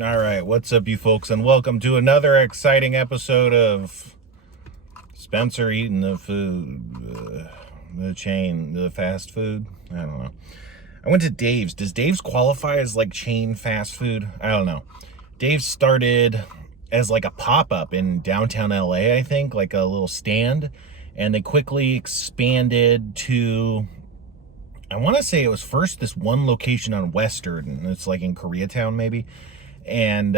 All right, what's up, you folks, and welcome to another exciting episode of Spencer eating the food, the chain, the fast food. I don't know. I went to Dave's. Does Dave's qualify as like chain fast food? I don't know. Dave's started as like a pop-up in downtown LA, I think, like a little stand, and they quickly expanded to, I want to say it was first this one location on Western, and it's like in Koreatown maybe. And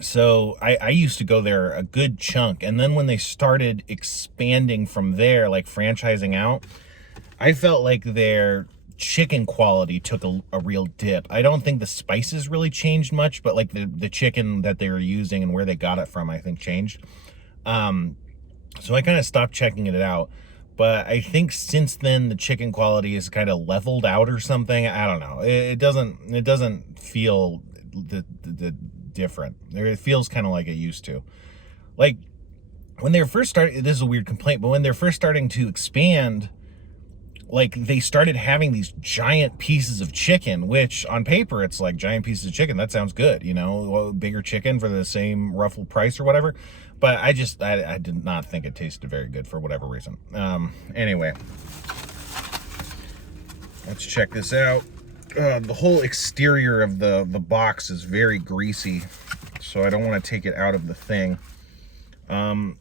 so I used to go there a good chunk. And then when they started expanding from there, like franchising out, I felt like their chicken quality took a real dip. I don't think the spices really changed much, but like the chicken that they were using and where they got it from, I think changed. So I kind of stopped checking it out. But I think since then the chicken quality is kind of leveled out or something. I don't know. It doesn't feel the different. It feels kind of like it used to. Like when they were first starting, this is a weird complaint, but when they're first starting to expand, like they started having these giant pieces of chicken, which on paper it's like giant pieces of chicken. That sounds good, you know, bigger chicken for the same ruffled price or whatever. But I did not think it tasted very good for whatever reason. Anyway, let's check this out. The whole exterior of the box is very greasy, so I don't want to take it out of the thing. So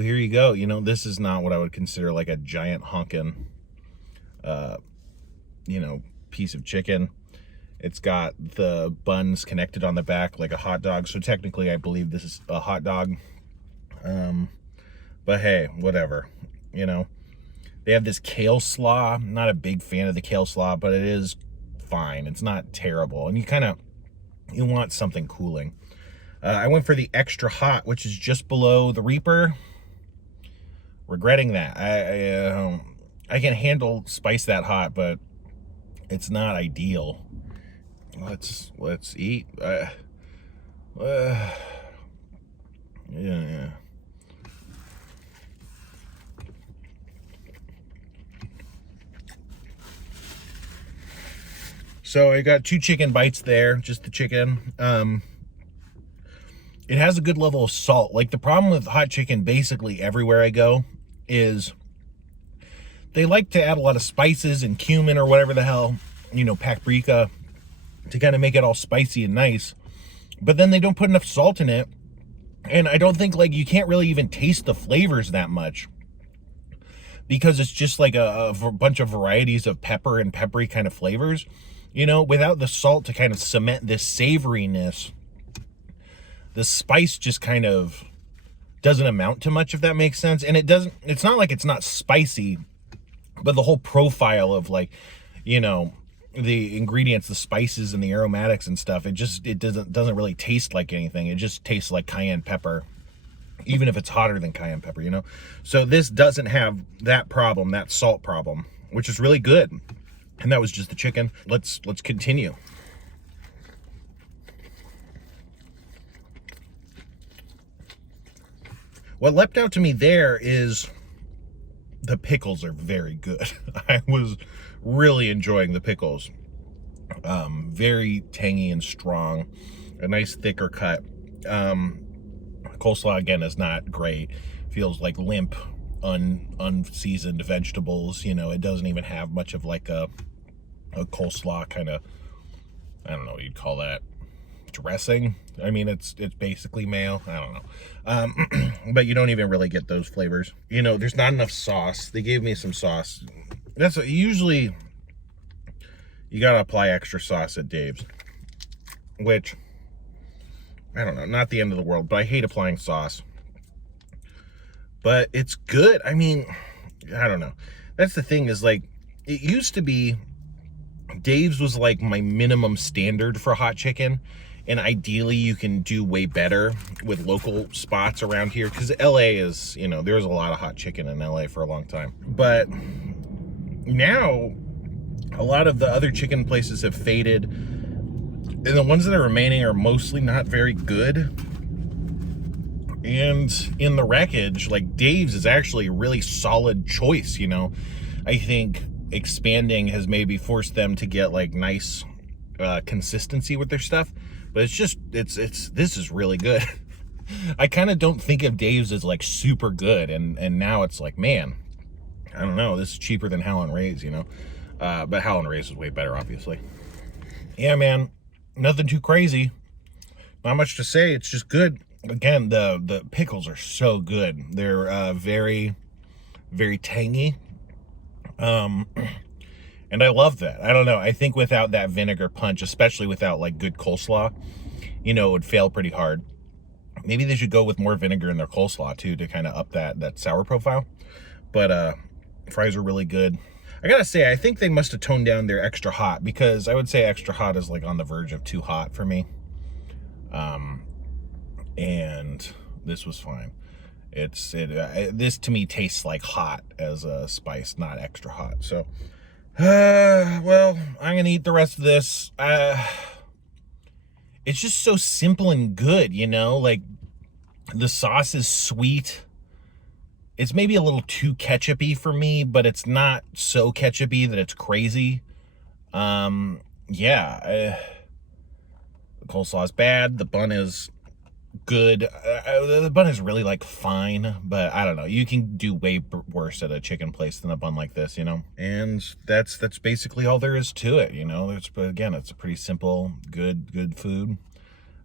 here you go. You know, this is not what I would consider like a giant honkin', piece of chicken. It's got the buns connected on the back like a hot dog. So technically, I believe this is a hot dog. But hey, whatever. You know, they have this kale slaw. I'm not a big fan of the kale slaw, but it is fine. It's not terrible. And you want something cooling. I went for the extra hot, which is just below the Reaper. Regretting that. I can handle spice that hot, but it's not ideal. Let's eat. Yeah. So I got 2 chicken bites there, just the chicken. It has a good level of salt. Like the problem with hot chicken basically everywhere I go is they like to add a lot of spices and cumin or whatever the hell, paprika, to kind of make it all spicy and nice. But then they don't put enough salt in it. And I don't think, like, you can't really even taste the flavors that much, because it's just like a bunch of varieties of pepper and peppery kind of flavors, without the salt to kind of cement this savoriness. The spice just kind of doesn't amount to much, if that makes sense. And it's not like it's not spicy, but the whole profile of, like, the ingredients, the spices and the aromatics and stuff, it doesn't really taste like anything. It just tastes like cayenne pepper, even if it's hotter than cayenne pepper, So this doesn't have that problem, that salt problem, which is really good. And that was just the chicken. Let's continue. What leapt out to me there is the pickles are very good. I was really enjoying the pickles. Very tangy and strong. A nice thicker cut. Coleslaw, again, is not great. Feels like limp, unseasoned vegetables. It doesn't even have much of like a coleslaw kind of, I don't know what you'd call that, dressing. I mean, it's basically mayo. I don't know. But you don't even really get those flavors. There's not enough sauce. They gave me some sauce. Usually you gotta apply extra sauce at Dave's, which, I don't know, not the end of the world, but I hate applying sauce. But it's good. I mean, I don't know. That's the thing, is like, it used to be Dave's was like my minimum standard for hot chicken. And ideally you can do way better with local spots around here, because LA is, there was a lot of hot chicken in LA for a long time. But now a lot of the other chicken places have faded, and the ones that are remaining are mostly not very good. And in the wreckage, like, Dave's is actually a really solid choice. I think expanding has maybe forced them to get like nice consistency with their stuff, but it's just, this is really good. I kind of don't think of Dave's as like super good, and now it's like, man, I don't know, this is cheaper than Howlin' Ray's, you know. But Howlin' Ray's is way better, obviously. Yeah, man, nothing too crazy. Not much to say. It's just good. Again, the pickles are so good. They're very, very tangy. And I love that. I don't know. I think without that vinegar punch, especially without like good coleslaw, you know, it would fail pretty hard. Maybe they should go with more vinegar in their coleslaw too, to kind of up that sour profile. But fries are really good. I gotta say, I think they must have toned down their extra hot, because I would say extra hot is like on the verge of too hot for me. And this was fine. This to me tastes like hot as a spice, not extra hot. So, well, I'm gonna eat the rest of this. It's just so simple and good, you know. Like, the sauce is sweet. It's maybe a little too ketchup-y for me, but it's not so ketchup-y that it's crazy. Yeah, the coleslaw is bad. The bun is good. The bun is really like fine, but I don't know. You can do way worse at a chicken place than a bun like this, you know. And that's basically all there is to it, you know. Again, it's a pretty simple, good food.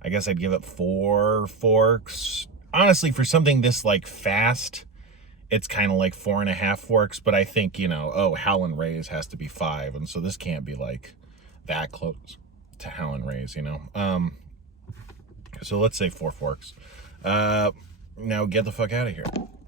I guess I'd give it 4 forks. Honestly, for something this like fast, it's kind of like 4.5 forks, but I think, you know, oh, Howlin' Ray's has to be 5, and so this can't be like that close to Howlin' Ray's, you know. So let's say 4 forks. Now get the fuck out of here.